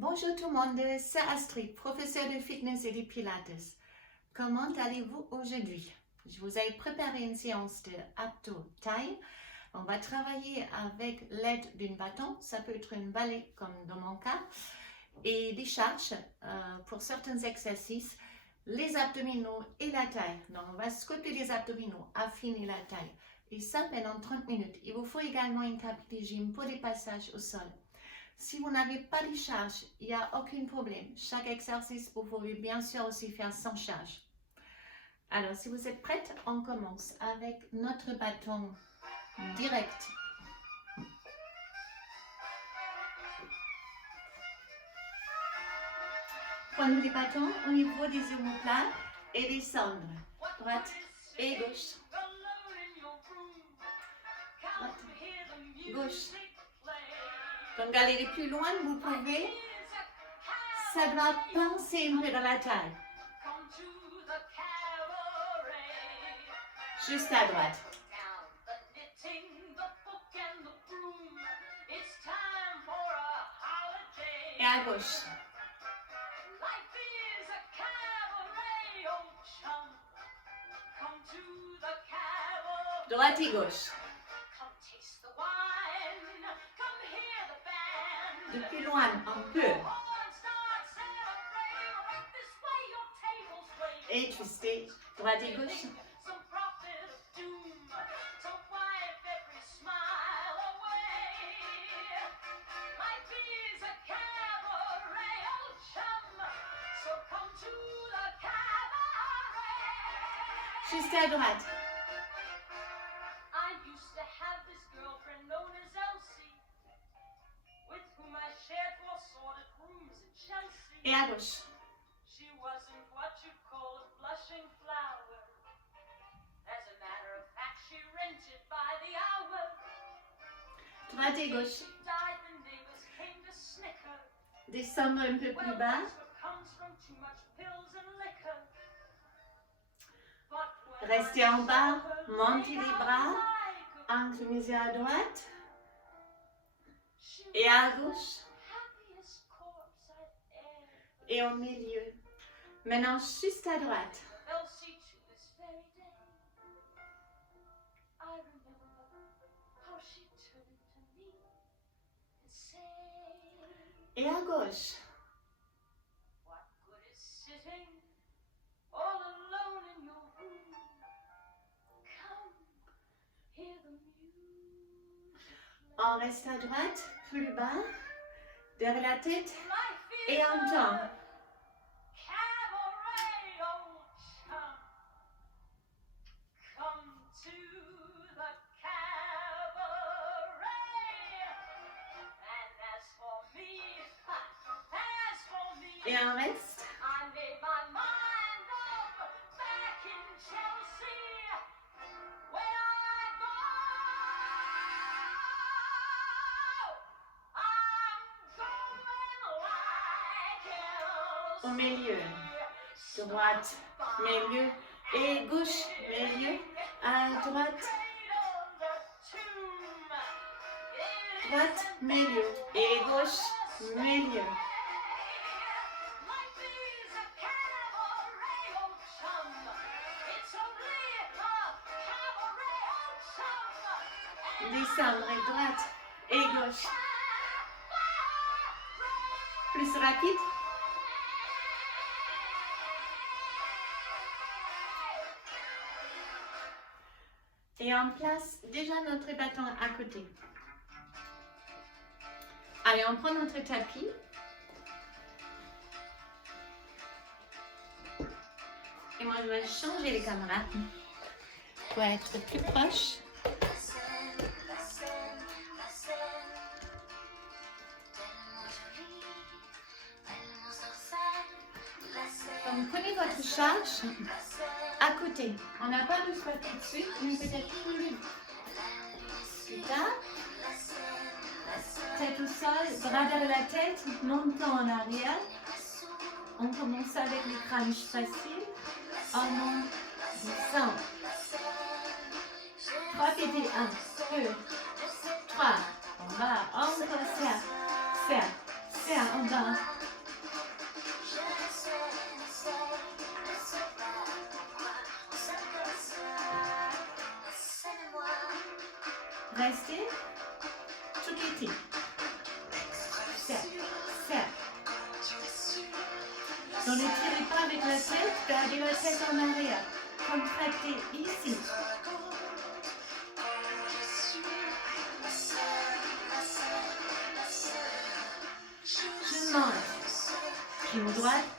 Bonjour tout le monde, c'est Astrid, professeure de fitness et de pilates. Comment allez-vous aujourd'hui? Je vous ai préparé une séance de abdos taille. On va travailler avec l'aide d'un bâton, ça peut être une balai comme dans mon cas, et des charges pour certains exercices, les abdominaux et la taille. Donc on va sculpter les abdominaux, affiner la taille. Et ça pendant 30 minutes. Il vous faut également une tapis de gym pour des passages au sol. Si vous n'avez pas de charge, il n'y a aucun problème. Chaque exercice, vous pouvez bien sûr aussi faire sans charge. Alors, si vous êtes prête, on commence avec notre bâton direct. Prenons les bâtons au niveau des omoplates et descendre. Droite et gauche. Droite, gauche. Donc, aller le plus loin, vous pouvez. Ça doit pincer un peu dans la taille. Juste à droite. Et à gauche. Droite et gauche. De plus loin, un peu. Et twister, droite et gauche. Juste à droite. Et à gauche. Droite et gauche. Descendre un peu plus bas. Restez en bas, montez les bras, inclinez à droite et à gauche et au milieu. Maintenant, juste à droite. Et à gauche. On reste à droite, plus bas, derrière la tête et en temps. Et on reste. Au milieu, droite, milieu et gauche, milieu, à droite, droite, milieu et gauche, milieu. Descendre, droite et gauche. Plus rapide. Et on place déjà notre bâton à côté. Allez, on prend notre tapis. Et moi, je vais changer les caméras pour être plus proche. Donc, prenez votre charge à côté. On n'a pas besoin tout de suite, mais peut-être plus tard. Tête au sol, bras derrière la tête, montant en arrière. On commence avec les crunchs faciles. On monte, descend. Répétez 1, 2, 3. On va encore serre, serre, faire en bas. Restez tout petit. Serre. Donc ne tirez pas avec la tête, gardez la tête en arrière. Contractez ici. Je monte. Genou droite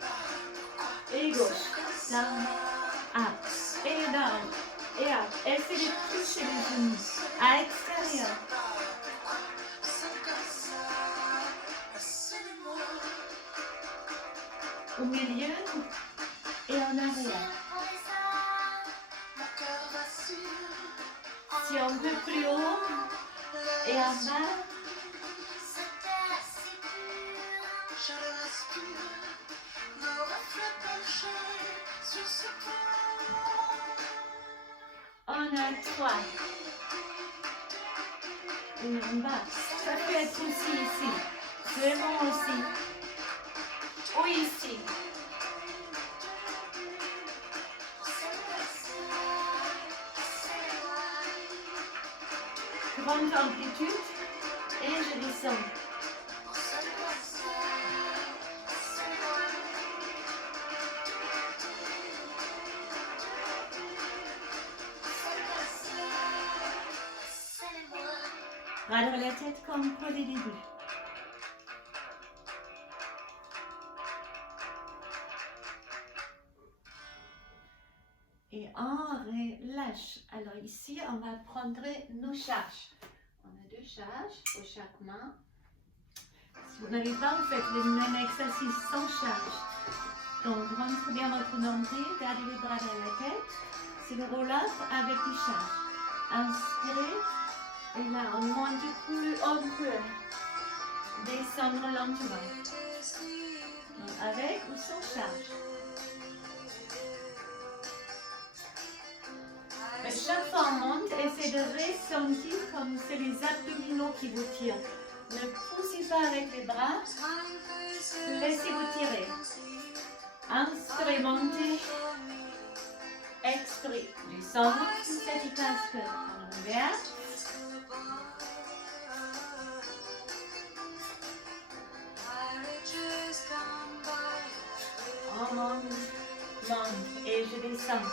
et gauche. Down, up, et down, et up. Essayez de toucher les genoux à l'extérieur. Au milieu et en arrière. Si on veut plus haut et en bas. On a 3. Et en bas. Ça peut être aussi ici. Vraiment aussi. Ou ici. Grande amplitude. Et je descends. Râle la tête comme pour les débuts. Et on relâche. Alors ici, on va prendre nos charges. On a 2 charges pour chaque main. Si vous n'avez pas, vous faites le même exercice sans charge. Donc, rentrez bien votre nombril, gardez les bras dans la tête. C'est le roll-up avec les charges. Inspirez. Et là, on monte plus haut peu. Descendre lentement. Donc, avec ou sans charge. Mais chaque fois on monte, essayez de ressentir comme c'est les abdominaux qui vous tirent. Ne poussez pas avec les bras. Laissez-vous tirer. Inspirez, montez. Expirez. Descendre plus efficace que l'envers. On monte, et je descends.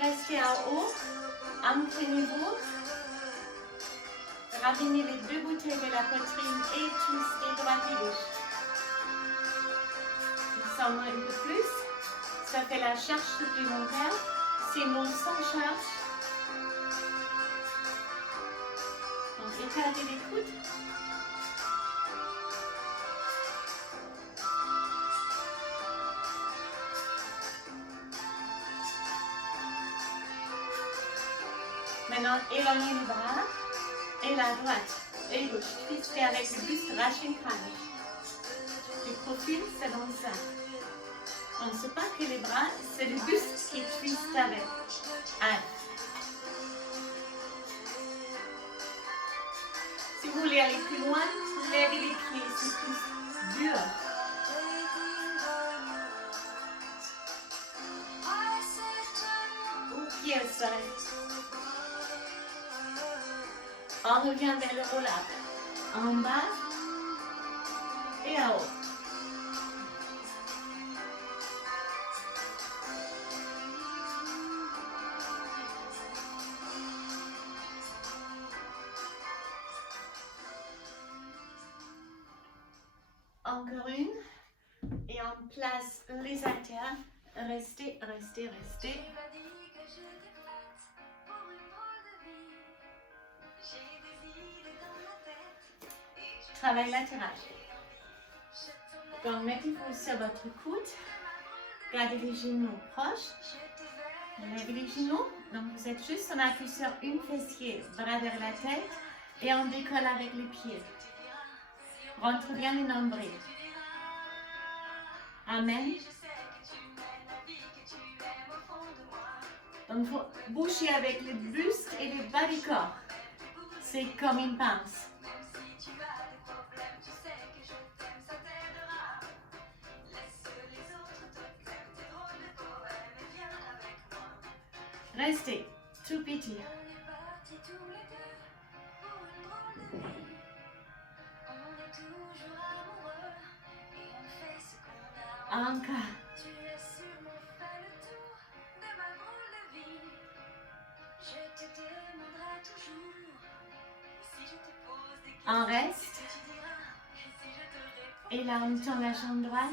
Restez en haut, entraînez-vous. Ramenez les 2 bouteilles de la poitrine et twistez droite et gauche. Descendez un peu plus. Ça fait la charge supplémentaire. C'est mon sans charge. Donc écartez les coudes. Maintenant, éloignez les bras. Et la droite et gauche. Twistez avec le buste, rachez le crâne. Le profil, c'est dans ça. On ne sait pas que les bras, c'est le buste qui twiste avec. Allez. Si vous voulez aller plus loin, levez les pieds, c'est plus dur. Ou pied au sol. On revient vers le roll-up. En bas et en haut. Encore une. Et on place les haltères. Restez. Travail latéral. Donc, mettez-vous sur votre coude. Gardez les genoux proches. Levez les genoux. Donc, vous êtes juste en appui sur une fessier, bras vers la tête. Et on décolle avec les pieds. Rentre bien les nombrils. Amen. Donc, il faut bouger avec le buste et le bas du corps. C'est comme une pince. Restez tout petit. Encore. On reste. Et là, on tend la jambe droite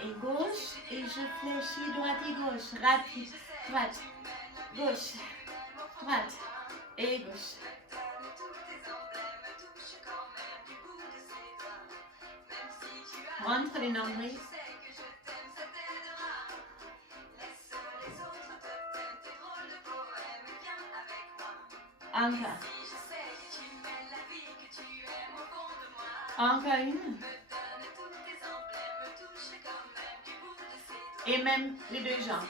et gauche. Et je fléchis droite et gauche. Rapide. Droite, gauche, droite et gauche. Rentre les nombrils. Encore. Encore une. Et même les deux jambes.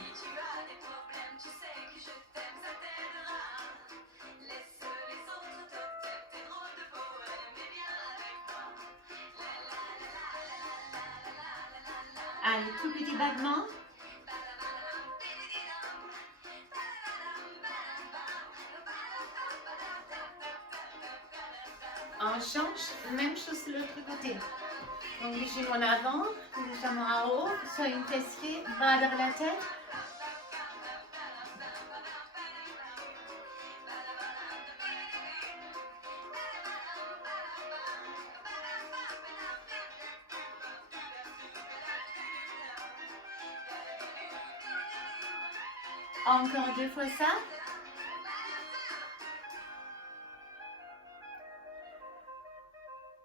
Allez, tout petit battement. On change, même chose de l'autre côté. Donc les genoux en avant, les jambes en haut, soit une fessier, bas vers la tête. Encore deux fois ça.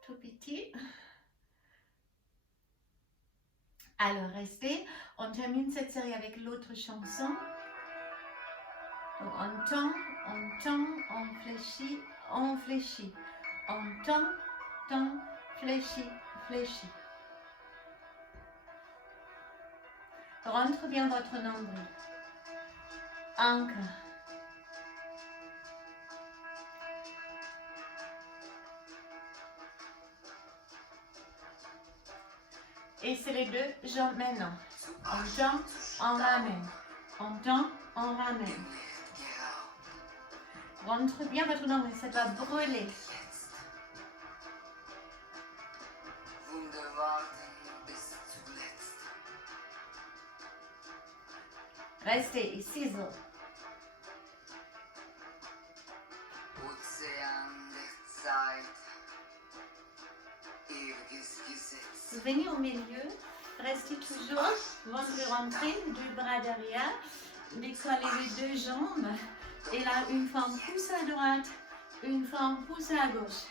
Tout petit. Alors, restez. On termine cette série avec l'autre chanson. Donc, on tend, on fléchit, on fléchit. On tend, fléchit, fléchit. Rentre bien votre nombril. Encore. Et c'est les deux jambes maintenant. On tend, on ramène. On tend, on ramène. Rentre bien votre nombril, ça va brûler. Restez et ciseaux. Venez au milieu, restez toujours, ventre rentré, deux bras derrière, décollez les deux jambes. Et là, une fois on pousse à droite, une fois on pousse à gauche.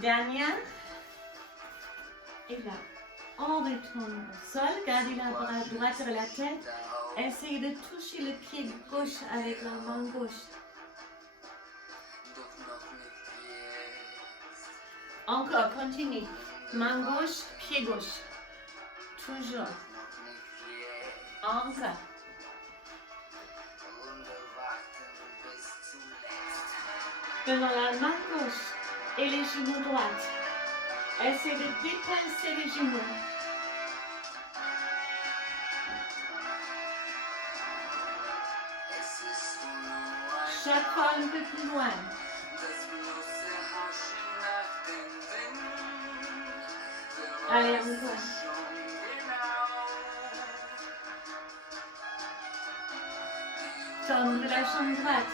Dernière. Et là, on retourne au sol. Gardez la bras droite sur la tête. Essayez de toucher le pied gauche avec la main gauche. Encore, continue. Main gauche, pied gauche. Toujours. Encore. Prenons la main gauche et les genoux droits. Essayez de dépasser les genoux. Chaque fois un peu plus loin. Allez, encore. Tendre la jambe droite.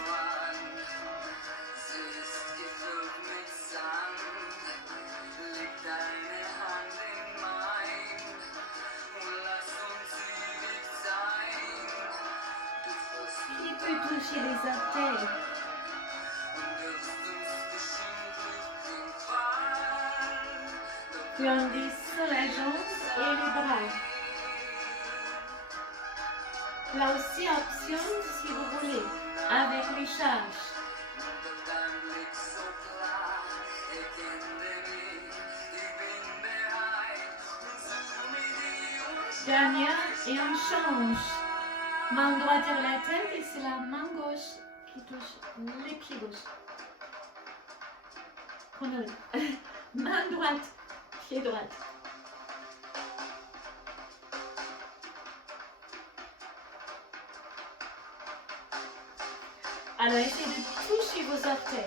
Puis on descend la jambe et les bras. Là aussi, option si vous voulez, avec les charges. Dernière, et on change. Main droite vers la tête et c'est la main gauche qui touche les pieds gauche. Prenez main droite, pied droit. Alors, essayez de toucher vos orteils.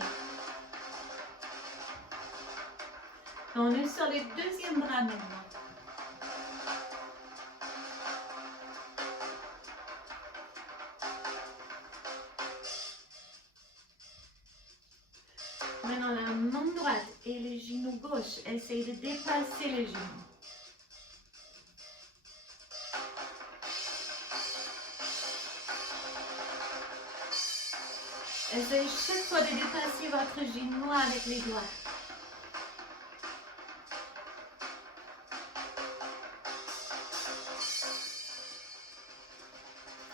On est sur le deuxième bras maintenant. Maintenant, la main droite et les genoux gauche, essayez de dépasser les genoux. Essayez chaque fois de dépasser votre genou avec les doigts.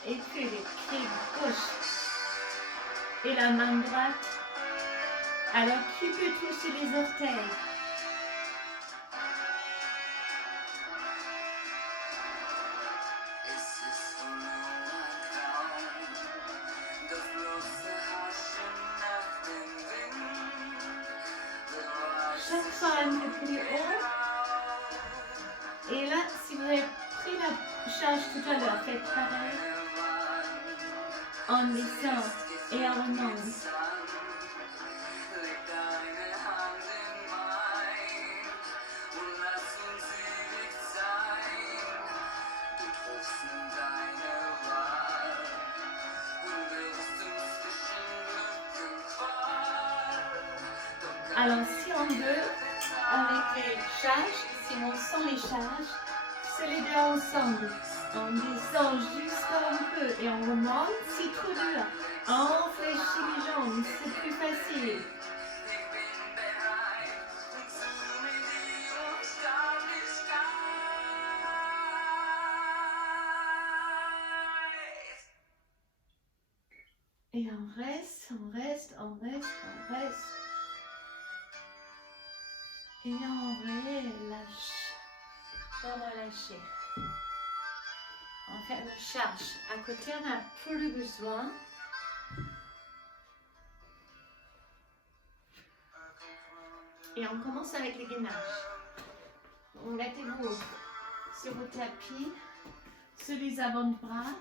Et puis les pieds gauche et la main droite. Alors, qui peut toucher les orteils? Chaque fois un peu plus haut. Et là, si vous avez pris la charge tout à l'heure, faites pareil. On descend et on remonte. Alors, si on veut, avec les charges, si on sent les charges, c'est les deux ensemble. On descend jusqu'à un peu et on remonte, c'est trop dur. On fléchit les jambes, c'est plus facile. Et on reste, on reste, on reste, on reste. Et on relâche. On relâche. On fait une charge. À côté, on n'a plus besoin. Et on commence avec les gainages. Mettez-vous sur vos tapis, sur les avant-bras,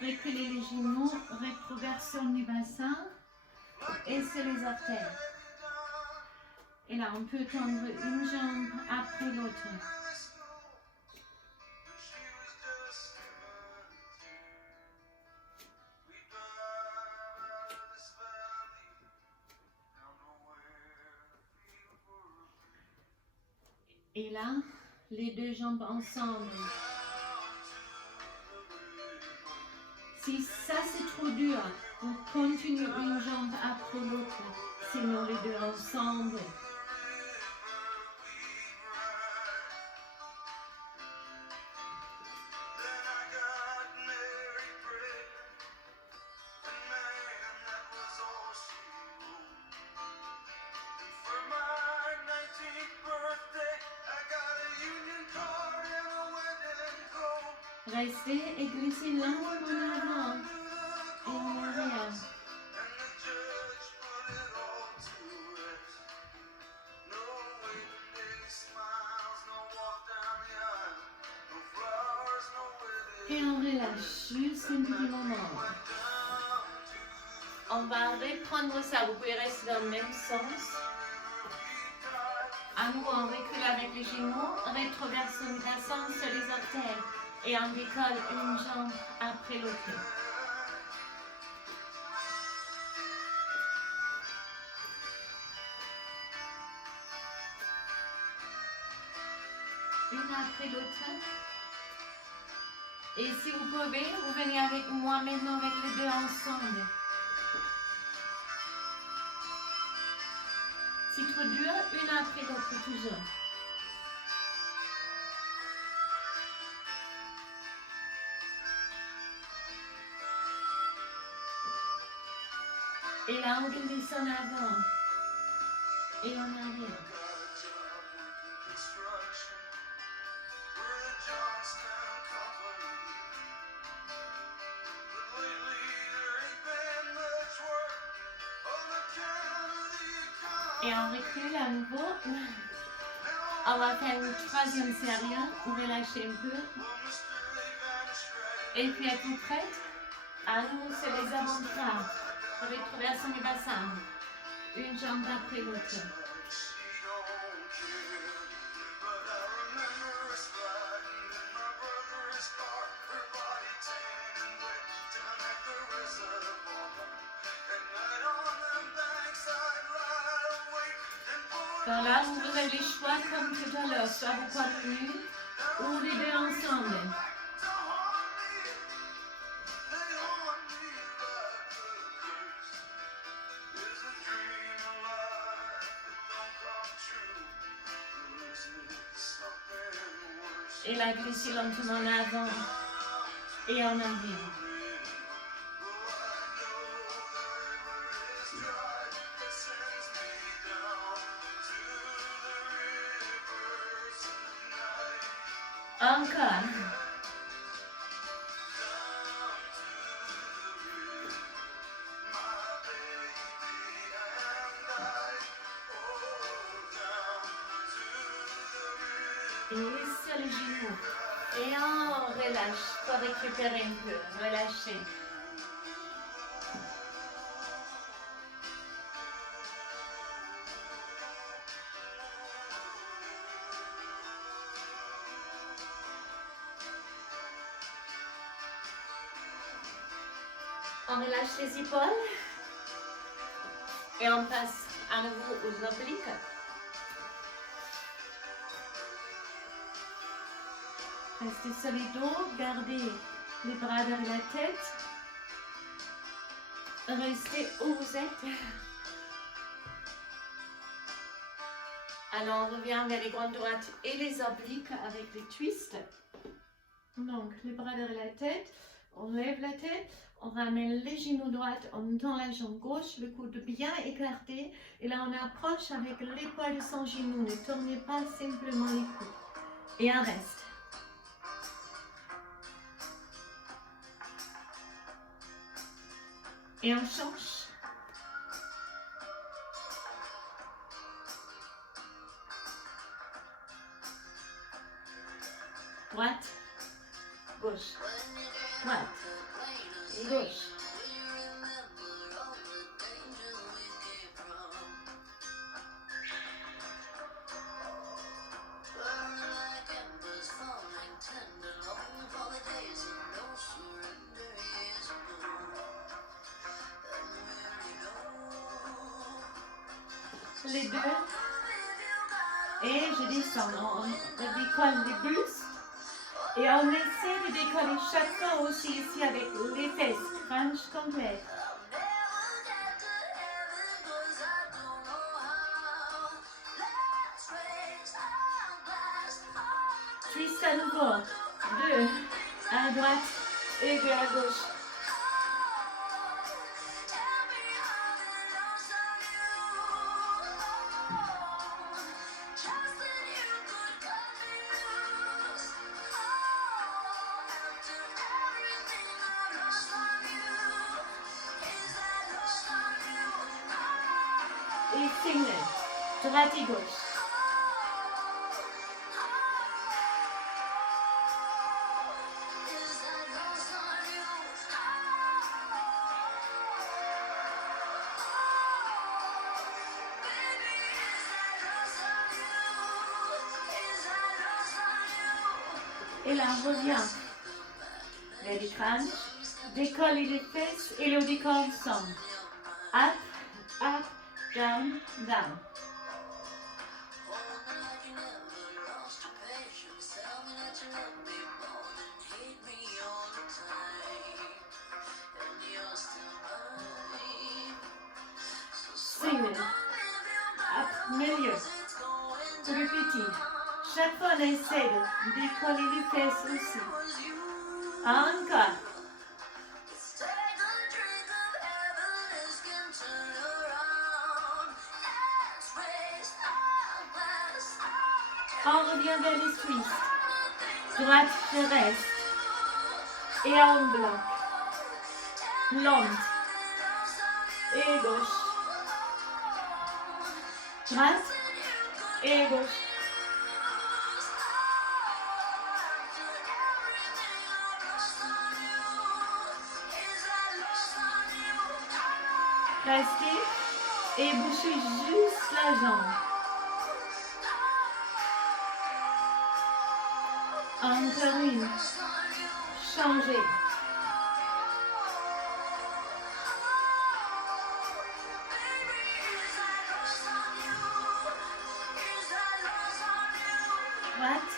reculez les genoux, rétroversion du bassin et sur les orteils. Et là, on peut tendre une jambe après l'autre. Et là, les deux jambes ensemble. Si ça c'est trop dur, on continue une jambe après l'autre. Sinon les deux ensemble. Restez et glissez lentement en avant et en arrière. Et on relâche juste un petit moment. On va reprendre ça. Vous pouvez rester dans le même sens. À nouveau, on recule avec les genoux, rétroversion du bassin sur les orteils. Et on décolle une jambe après l'autre. Une après l'autre. Et si vous pouvez, vous venez avec moi maintenant avec les deux ensemble. Si trop dur, une après l'autre toujours. Et là, on glisse en avant. Et en arrière. Et on recule à nouveau. On va faire une troisième série. On relâche un peu. Et puis, êtes-vous prête? À nous, c'est les avant-bras. Rétroversion du bassin. Une jambe après l'autre. Là, vous aurez les choix comme tout à l'heure, soit vous continuez ou les deux ensemble. Et la glisser lentement en avant et en arrière. Encore. Et sur les genoux. Et on relâche pour récupérer un peu. Relâchez. On relâche les épaules et on passe à nouveau aux obliques. Restez sur les dos, gardez les bras derrière la tête. Restez où vous êtes. Alors on revient vers les grandes droites et les obliques avec les twists. Donc les bras derrière la tête, on lève la tête. On ramène les genoux droits, on tend la jambe gauche, le coude bien écarté. Et là, on approche avec l'épaule de son genou. Ne tournez pas simplement les coudes. Et on reste. Et on change. Droite, gauche, droite. Gauche. Les deux. Et je descends. On décolle les bustes. Et on essaie de décoller chaque fois aussi ici avec les fesses, crunch complète. Twist à nouveau. 2 à droite et 2 à gauche. Et signe, droite et gauche. Et là, on revient vers les crânes, décoller les fesses et le décolle ensemble. Up, up, down, down. Signe, up, milieu, plus petit. Chaque fois, on essaie de décoller les fesses aussi. Encore. On revient vers les twists. Droite, je reste. Et en bloc. Lente. Et gauche. Droite. Et gauche. Restez et bouchez juste la jambe. Encore une. Changez. Droite.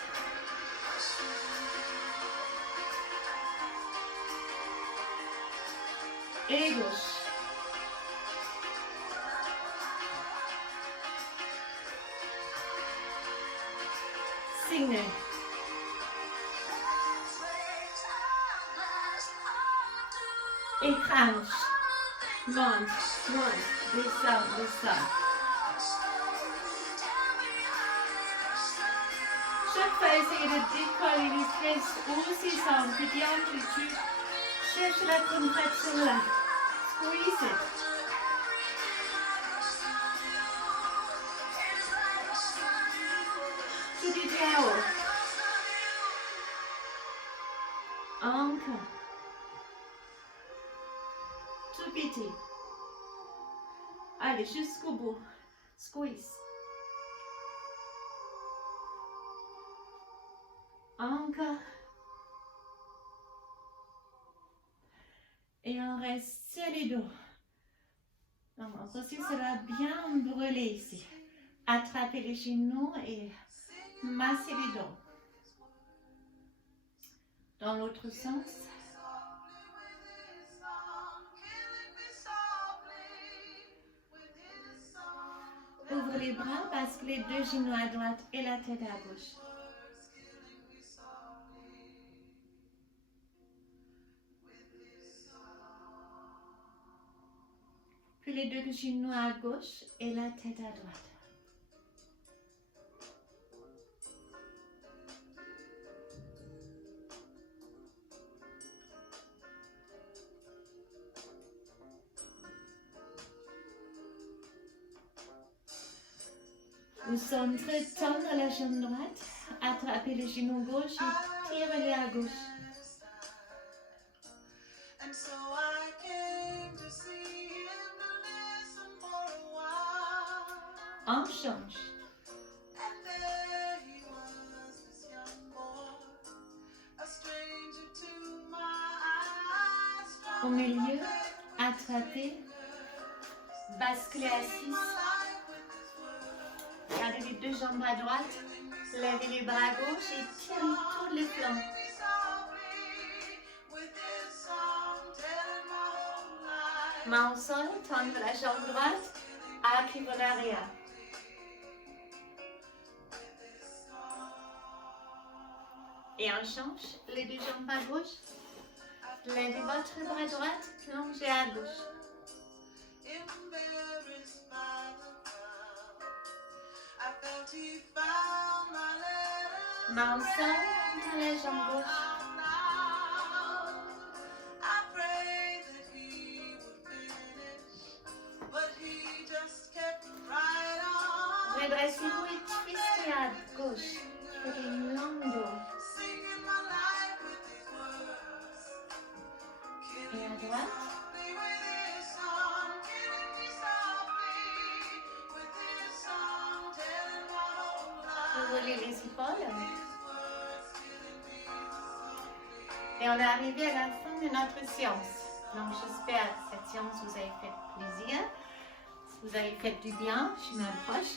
Et gauche. Signe. Et crunch. Monte, descend. Chaque fois, essayez de décoller les fesses aussi sans petite amplitude. Cherche la contraction là. Squeeze it. Tout est très haut. Encore. Tout petit. Allez, jusqu'au bout. Squeeze. Encore. Et on reste sur les dos. Donc, aussi, ça va bien brûler ici. Attrapez les genoux et massez les dos. Dans l'autre sens. Ouvre les bras, bascule les deux genoux à droite et la tête à gauche. Puis les deux genoux à gauche et la tête à droite. Vous centrez, tendre la jambe droite, attrapez le genou gauche et tirez-le à gauche. On change. Au milieu, attrapez, basculez à 6. Gardez les deux jambes à droite, levez les bras à gauche et tirez tous les flancs. Main au sol, tendre la jambe droite, active l'arrière. Et on change, les deux jambes à gauche, levez votre bras droit, plongez à gauche. Main au sol, tendre la jambe gauche. Redressez-vous et twistez à gauche. Faites une longue dos. Et à droite. Roulez les épaules. Et on est arrivé à la fin de notre séance. Donc j'espère que cette séance vous a fait plaisir. Vous avez fait du bien, je m'approche.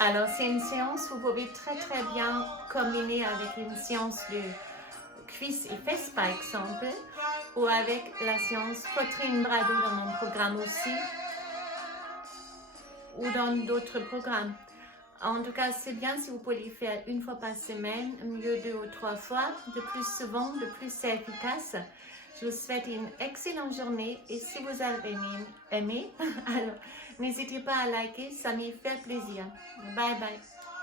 Alors c'est une séance que vous pouvez très bien combiner avec une séance de cuisses et fesses par exemple, ou avec la séance poitrine bras dos dans mon programme aussi, ou dans d'autres programmes. En tout cas, c'est bien si vous pouvez le faire une fois par semaine, mieux 2 ou 3 fois, de plus souvent, de plus c'est efficace. Je vous souhaite une excellente journée et si vous avez aimé, alors n'hésitez pas à liker, ça m'y fait plaisir. Bye bye.